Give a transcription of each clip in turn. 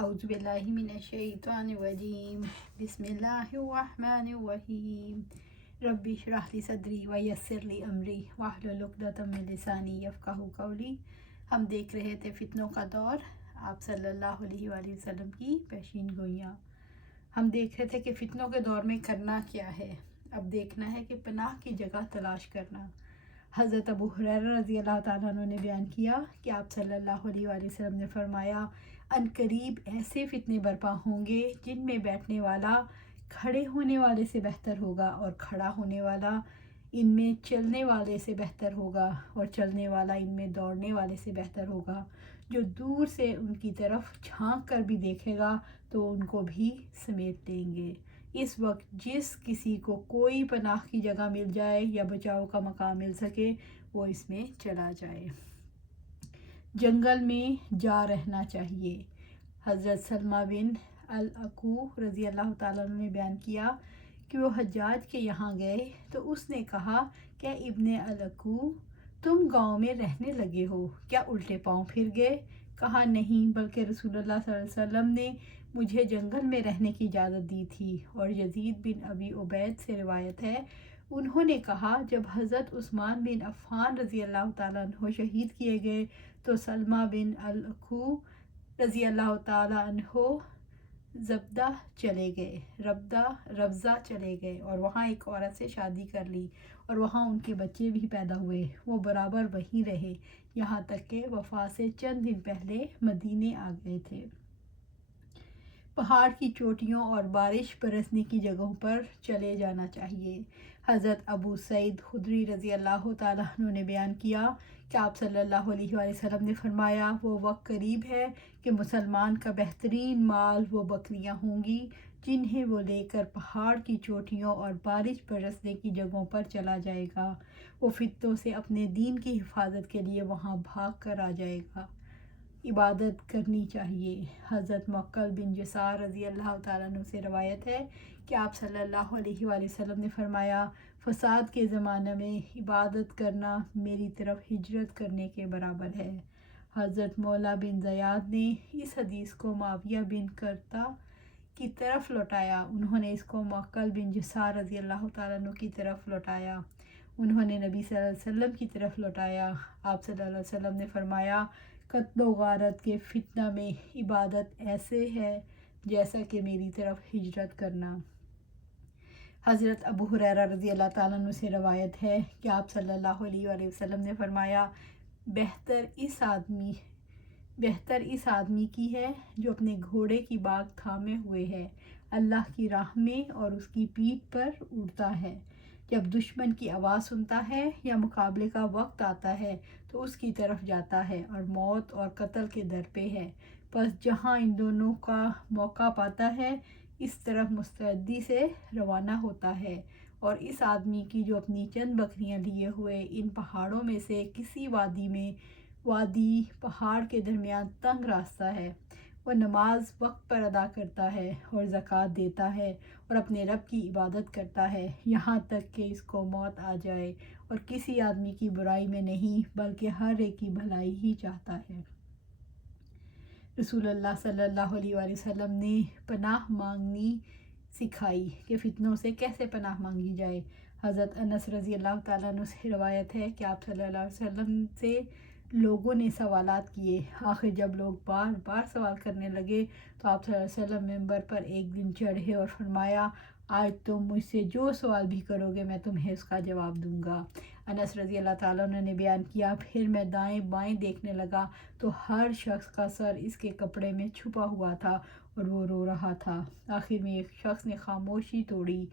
اعوذ باللہ من الشیطان الرجیم بسم اللہ الرحمن الرحیم رب اشرح لی صدری ویسر لی امری واحلل عقدۃ من لسانی یفقہوا قولی۔ ہم دیکھ رہے تھے فتنوں کا دور، آپ صلی اللہ علیہ وآلہ وسلم کی پیشین گوئیاں۔ ہم دیکھ رہے تھے کہ فتنوں کے دور میں کرنا کیا ہے۔ اب دیکھنا ہے کہ پناہ کی جگہ تلاش کرنا۔ حضرت ابو ہریرہ رضی اللہ تعالیٰ عنہ نے بیان کیا کہ آپ صلی اللہ علیہ وآلہ وسلم نے فرمایا، ان قریب ایسے فتنے برپا ہوں گے جن میں بیٹھنے والا کھڑے ہونے والے سے بہتر ہوگا، اور کھڑا ہونے والا ان میں چلنے والے سے بہتر ہوگا، اور چلنے والا ان میں دوڑنے والے سے بہتر ہوگا۔ جو دور سے ان کی طرف جھانک کر بھی دیکھے گا تو ان کو بھی سمیٹ لیں گے۔ اس وقت جس کسی کو کوئی پناہ کی جگہ مل جائے یا بچاؤ کا مقام مل سکے وہ اس میں چلا جائے۔ جنگل میں جا رہنا چاہیے۔ حضرت سلمہ بن الاکوع رضی اللہ تعالیٰ عنہ نے بیان کیا کہ وہ حجاج کے یہاں گئے تو اس نے کہا، کیا ابن الاکوع تم گاؤں میں رہنے لگے ہو؟ کیا الٹے پاؤں پھر گئے؟ کہا نہیں، بلکہ رسول اللہ صلی اللہ علیہ وسلم نے مجھے جنگل میں رہنے کی اجازت دی تھی۔ اور یزید بن ابی عبید سے روایت ہے، انہوں نے کہا، جب حضرت عثمان بن عفان رضی اللہ تعالیٰ عنہ شہید کیے گئے تو سلمہ بن الاکوع رضی اللہ تعالیٰ عنہ ربضہ چلے گئے اور وہاں ایک عورت سے شادی کر لی، اور وہاں ان کے بچے بھی پیدا ہوئے۔ وہ برابر وہیں رہے یہاں تک کہ وفات سے چند دن پہلے مدینے آ گئے تھے۔ پہاڑ کی چوٹیوں اور بارش برسنے کی جگہوں پر چلے جانا چاہیے۔ حضرت ابو سعید خدری رضی اللہ تعالیٰ عنہ نے بیان کیا کہ آپ صلی اللہ علیہ وآلہ وسلم نے فرمایا، وہ وقت قریب ہے کہ مسلمان کا بہترین مال وہ بکریاں ہوں گی جنہیں وہ لے کر پہاڑ کی چوٹیوں اور بارش برسنے کی جگہوں پر چلا جائے گا۔ وہ فتنوں سے اپنے دین کی حفاظت کے لیے وہاں بھاگ کر آ جائے گا۔ عبادت کرنی چاہیے۔ حضرت معقل بن جسار رضی اللہ تعالیٰ عنہ سے روایت ہے کہ آپ صلی اللہ علیہ وآلہ وسلم نے فرمایا، فساد کے زمانے میں عبادت کرنا میری طرف ہجرت کرنے کے برابر ہے۔ حضرت مولا بن زیاد نے اس حدیث کو معاویہ بن قرطہ کی طرف لوٹایا، انہوں نے اس کو معقل بن جسار رضی اللہ تعالیٰ عنہ کی طرف لوٹایا، انہوں نے نبی صلی اللہ علیہ وسلم کی طرف لوٹایا۔ آپ صلی اللہ علیہ وسلم نے فرمایا، قتل و غارت کے فتنہ میں عبادت ایسے ہے جیسا کہ میری طرف ہجرت کرنا۔ حضرت ابو ہریرہ رضی اللہ تعالیٰ عنہ سے روایت ہے کہ آپ صلی اللہ علیہ وآلہ وسلم نے فرمایا، بہتر اس آدمی کی ہے جو اپنے گھوڑے کی باگ تھامے ہوئے ہے، اللہ کی راہ میں اور اس کی پیٹھ پر اڑتا ہے۔ جب دشمن کی آواز سنتا ہے یا مقابلے کا وقت آتا ہے تو اس کی طرف جاتا ہے اور موت اور قتل کے در پہ ہے، پس جہاں ان دونوں کا موقع پاتا ہے اس طرف مستعدی سے روانہ ہوتا ہے۔ اور اس آدمی کی جو اپنی چند بکریاں لیے ہوئے ان پہاڑوں میں سے کسی وادی پہاڑ کے درمیان تنگ راستہ ہے، وہ نماز وقت پر ادا کرتا ہے اور زکوٰۃ دیتا ہے اور اپنے رب کی عبادت کرتا ہے یہاں تک کہ اس کو موت آ جائے، اور کسی آدمی کی برائی میں نہیں بلکہ ہر ایک کی بھلائی ہی چاہتا ہے۔ رسول اللہ صلی اللہ علیہ وآلہ وسلم نے پناہ مانگنی سکھائی کہ فتنوں سے کیسے پناہ مانگی جائے۔ حضرت انس رضی اللہ تعالیٰ عنہ سے روایت ہے کہ آپ صلی اللہ علیہ وسلم سے لوگوں نے سوالات کیے، آخر جب لوگ بار بار سوال کرنے لگے تو آپ صلی اللہ علیہ وسلم ممبر پر ایک دن چڑھے اور فرمایا، آج تم مجھ سے جو سوال بھی کرو گے میں تمہیں اس کا جواب دوں گا۔ انس رضی اللہ تعالیٰ عنہ نے بیان کیا، پھر میں دائیں بائیں دیکھنے لگا تو ہر شخص کا سر اس کے کپڑے میں چھپا ہوا تھا اور وہ رو رہا تھا۔ آخر میں ایک شخص نے خاموشی توڑی،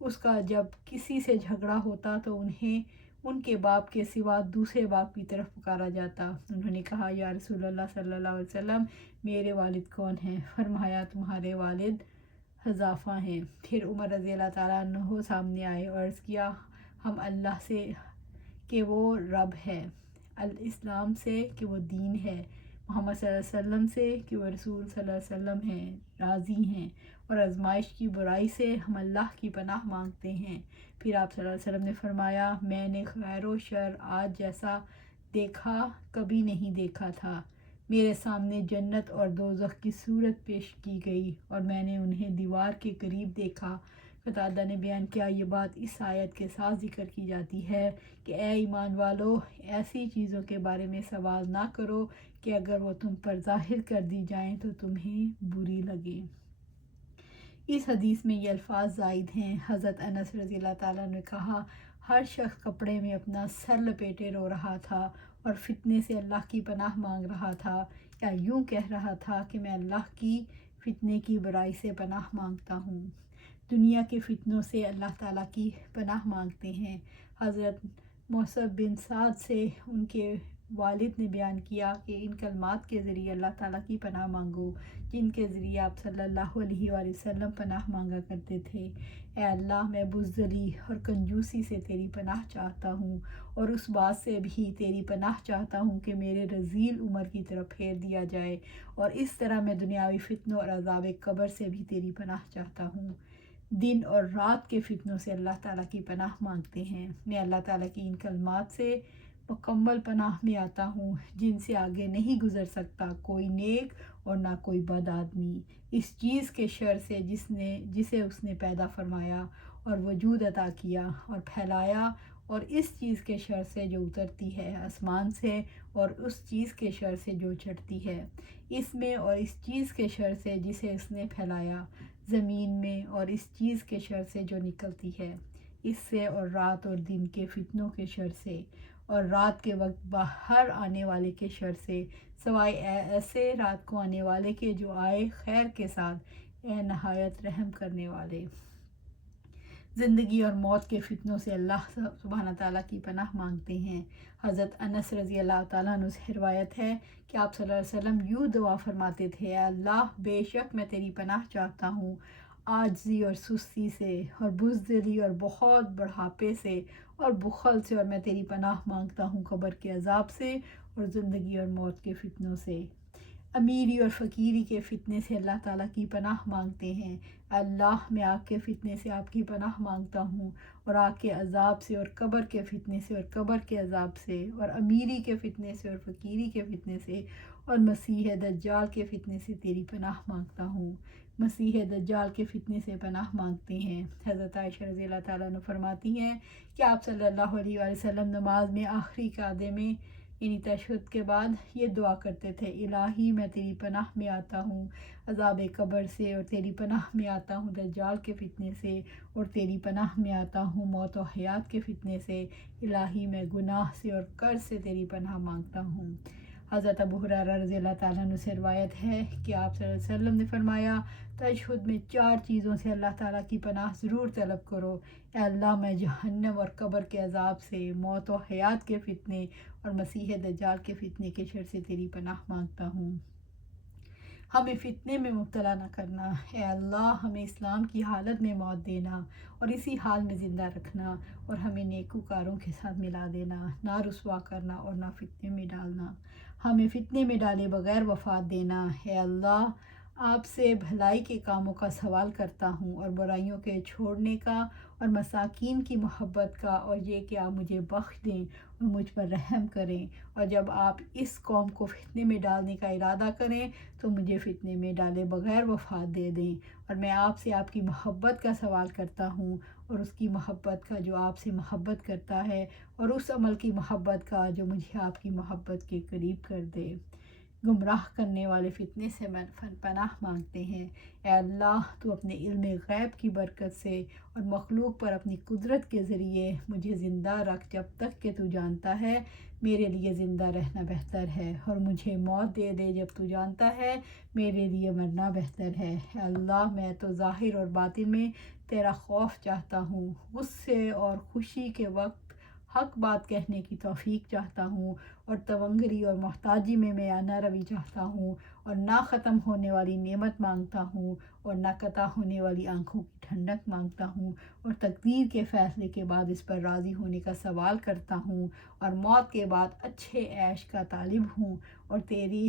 اس کا جب کسی سے جھگڑا ہوتا تو انہیں ان کے باپ کے سوا دوسرے باپ کی طرف پکارا جاتا۔ انہوں نے کہا، یا رسول اللہ صلی اللہ علیہ وسلم، میرے والد کون ہیں؟ فرمایا، تمہارے والد حذافہ ہیں۔ پھر عمر رضی اللہ تعالیٰ عنہ سامنے آئے اور عرض کیا، ہم اللہ سے کہ وہ رب ہے، الاسلام سے کہ وہ دین ہے، محمد صلی اللہ علیہ وسلم سے کہ وہ رسول صلی اللہ علیہ وسلم ہیں، راضی ہیں، اور آزمائش کی برائی سے ہم اللہ کی پناہ مانگتے ہیں۔ پھر آپ صلی اللہ علیہ وسلم نے فرمایا، میں نے خیر و شر آج جیسا دیکھا کبھی نہیں دیکھا تھا۔ میرے سامنے جنت اور دوزخ کی صورت پیش کی گئی اور میں نے انہیں دیوار کے قریب دیکھا۔ قتادہ نے بیان کیا، یہ بات اس آیت کے ساتھ ذکر کی جاتی ہے کہ اے ایمان والو، ایسی چیزوں کے بارے میں سوال نہ کرو کہ اگر وہ تم پر ظاہر کر دی جائیں تو تمہیں بری لگے۔ اس حدیث میں یہ الفاظ زائد ہیں۔ حضرت انس رضی اللہ تعالیٰ نے کہا، ہر شخص کپڑے میں اپنا سر لپیٹے رو رہا تھا اور فتنے سے اللہ کی پناہ مانگ رہا تھا، یا یوں کہہ رہا تھا کہ میں اللہ کی فتنے کی برائی سے پناہ مانگتا ہوں۔ دنیا کے فتنوں سے اللہ تعالیٰ کی پناہ مانگتے ہیں۔ حضرت موصب بن سعد سے ان کے والد نے بیان کیا کہ ان کلمات کے ذریعے اللہ تعالیٰ کی پناہ مانگو جن کے ذریعے آپ صلی اللہ علیہ وآلہ وسلم پناہ مانگا کرتے تھے۔ اے اللہ، میں بزدلی اور کنجوسی سے تیری پناہ چاہتا ہوں اور اس بات سے بھی تیری پناہ چاہتا ہوں کہ میرے رذیل عمر کی طرف پھیر دیا جائے، اور اس طرح میں دنیاوی فتنوں اور عذاب قبر سے بھی تیری پناہ چاہتا ہوں۔ دن اور رات کے فتنوں سے اللہ تعالیٰ کی پناہ مانگتے ہیں۔ میں اللہ تعالیٰ کی ان کلمات سے مکمل پناہ میں آتا ہوں جن سے آگے نہیں گزر سکتا کوئی نیک اور نہ کوئی بد آدمی، اس چیز کے شر سے جسے اس نے پیدا فرمایا اور وجود عطا کیا اور پھیلایا، اور اس چیز کے شر سے جو اترتی ہے آسمان سے، اور اس چیز کے شر سے جو چڑھتی ہے اس میں، اور اس چیز کے شر سے جسے اس نے پھیلایا زمین میں، اور اس چیز کے شر سے جو نکلتی ہے اس سے، اور رات اور دن کے فتنوں کے شر سے، اور رات کے وقت باہر آنے والے کے شر سے، سوائے ایسے رات کو آنے والے کے جو آئے خیر کے ساتھ، اے نہایت رحم کرنے والے۔ زندگی اور موت کے فتنوں سے اللہ سبحانہ تعالیٰ کی پناہ مانگتے ہیں۔ حضرت انس رضی اللہ تعالیٰ عنہ سے روایت ہے کہ آپ صلی اللہ علیہ وسلم یوں دعا فرماتے تھے، اے اللہ، بے شک میں تیری پناہ چاہتا ہوں عاجزی اور سستی سے، اور بزدلی اور بہت بڑھاپے سے، اور بخل سے، اور میں تیری پناہ مانگتا ہوں قبر کے عذاب سے اور زندگی اور موت کے فتنوں سے۔ امیری اور فقیری کے فتنے سے اللہ تعالیٰ کی پناہ مانگتے ہیں۔ اللہ، میں آگ کے فتنے سے آپ کی پناہ مانگتا ہوں، اور آگ کے عذاب سے، اور قبر کے فتنے سے، اور قبر کے عذاب سے، اور امیری کے فتنے سے، اور فقیری کے فتنے سے، اور مسیح دجال کے فتنے سے تیری پناہ مانگتا ہوں۔ مسیح دجال کے فتنے سے پناہ مانگتے ہیں۔ حضرت عائشہ رضی اللہ تعالیٰ عنہ فرماتی ہیں کہ آپ صلی اللہ علیہ وآلہ وسلم نماز میں آخری قعدے میں یعنی تشہد کے بعد یہ دعا کرتے تھے، الہی، میں تیری پناہ میں آتا ہوں عذاب قبر سے، اور تیری پناہ میں آتا ہوں دجال کے فتنے سے، اور تیری پناہ میں آتا ہوں موت و حیات کے فتنے سے، الہی، میں گناہ سے اور قرض سے تیری پناہ مانگتا ہوں۔ حضرت ابو ہریرہ رضی اللہ تعالیٰ عنہ سے روایت ہے کہ آپ صلی اللہ علیہ وسلم نے فرمایا، تشہد میں 4 چیزوں سے اللہ تعالیٰ کی پناہ ضرور طلب کرو۔ اے اللہ، میں جہنم اور قبر کے عذاب سے، موت و حیات کے فتنے اور مسیح دجال کے فتنے کے شر سے تیری پناہ مانگتا ہوں۔ ہمیں فتنے میں مبتلا نہ کرنا۔ اے اللہ، ہمیں اسلام کی حالت میں موت دینا اور اسی حال میں زندہ رکھنا، اور ہمیں نیکوکاروں کے ساتھ ملا دینا، نہ رسوا کرنا اور نہ فتنے میں ڈالنا۔ ہمیں فتنے میں ڈالے بغیر وفات دینا۔ اے اللہ، آپ سے بھلائی کے کاموں کا سوال کرتا ہوں، اور برائیوں کے چھوڑنے کا، اور مساکین کی محبت کا، اور یہ کہ آپ مجھے بخش دیں اور مجھ پر رحم کریں، اور جب آپ اس قوم کو فتنے میں ڈالنے کا ارادہ کریں تو مجھے فتنے میں ڈالے بغیر وفات دے دیں۔ اور میں آپ سے آپ کی محبت کا سوال کرتا ہوں، اور اس کی محبت کا جو آپ سے محبت کرتا ہے، اور اس عمل کی محبت کا جو مجھے آپ کی محبت کے قریب کر دے۔ گمراہ کرنے والے فتنے سے پناہ مانگتے ہیں۔ اے اللہ، تو اپنے علم غیب کی برکت سے اور مخلوق پر اپنی قدرت کے ذریعے مجھے زندہ رکھ جب تک کہ تو جانتا ہے میرے لیے زندہ رہنا بہتر ہے، اور مجھے موت دے دے جب تو جانتا ہے میرے لیے مرنا بہتر ہے۔ اے اللہ، میں تو ظاہر اور باطن میں تیرا خوف چاہتا ہوں، غصے اور خوشی کے وقت حق بات کہنے کی توفیق چاہتا ہوں، اور تونگری اور محتاجی میں میانہ روی چاہتا ہوں، اور نہ ختم ہونے والی نعمت مانگتا ہوں، اور نہ قطع ہونے والی آنکھوں کی ٹھنڈک مانگتا ہوں، اور تقدیر کے فیصلے کے بعد اس پر راضی ہونے کا سوال کرتا ہوں، اور موت کے بعد اچھے عیش کا طالب ہوں، اور تیرے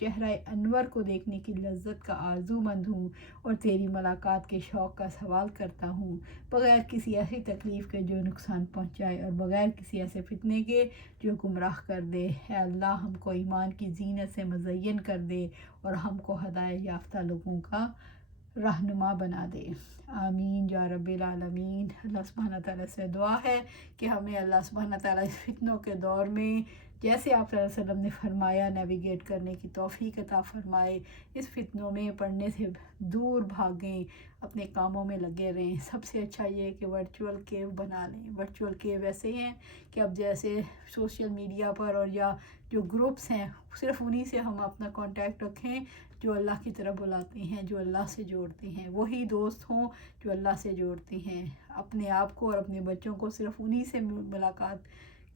چہرہ انور کو دیکھنے کی لذت کا آرزو مند ہوں، اور تیری ملاقات کے شوق کا سوال کرتا ہوں، بغیر کسی ایسی تکلیف کے جو نقصان پہنچائے، اور بغیر کسی ایسے فتنے کے جو گمراہ کر کر دے۔ اے اللہ ہم کو ایمان کی زینت سے مزین کر دے اور ہم کو ہدایت یافتہ لوگوں کا رہنما بنا دے۔ آمین یا رب العالمین۔ اللہ سبحانہ تعالیٰ سے دعا ہے کہ ہمیں اللہ سبحانہ تعالیٰ اس فتنوں کے دور میں جیسے آپ صلی اللہ علیہ وسلم نے فرمایا نیویگیٹ کرنے کی توفیق عطا فرمائے۔ اس فتنوں میں پڑھنے سے دور بھاگیں، اپنے کاموں میں لگے رہیں۔ سب سے اچھا یہ ہے کہ ورچوئل کیو بنا لیں۔ ورچوئل کیو ایسے ہیں کہ اب جیسے سوشل میڈیا پر اور یا جو گروپس ہیں صرف انہی سے ہم اپنا کانٹیکٹ رکھیں جو اللہ کی طرف بلاتے ہیں، جو اللہ سے جوڑتے ہیں، وہی دوست ہوں جو اللہ سے جوڑتے ہیں۔ اپنے آپ کو اور اپنے بچوں کو صرف انہی سے ملاقات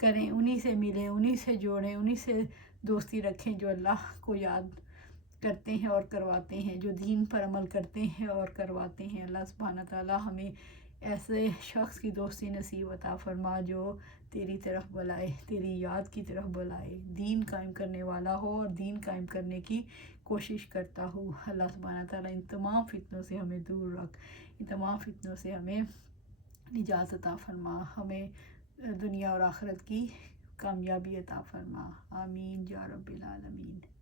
کریں، انہی سے ملیں، انہی سے جوڑیں، انہی سے دوستی رکھیں جو اللہ کو یاد کرتے ہیں اور کرواتے ہیں، جو دین پر عمل کرتے ہیں اور کرواتے ہیں۔ اللہ سبحانہ تعالیٰ ہمیں ایسے شخص کی دوستی نصیب عطا فرما جو تیری طرف بلائے، تیری یاد کی طرف بلائے، دین قائم کرنے والا ہو اور دین قائم کرنے کی کوشش کرتا ہو۔ اللہ سبحانہ تعالیٰ ان تمام فتنوں سے ہمیں دور رکھ، ان تمام فتنوں سے ہمیں نجات عطا فرما، ہمیں دنیا اور آخرت کی کامیابی عطا فرما۔ آمین یا رب العالمین۔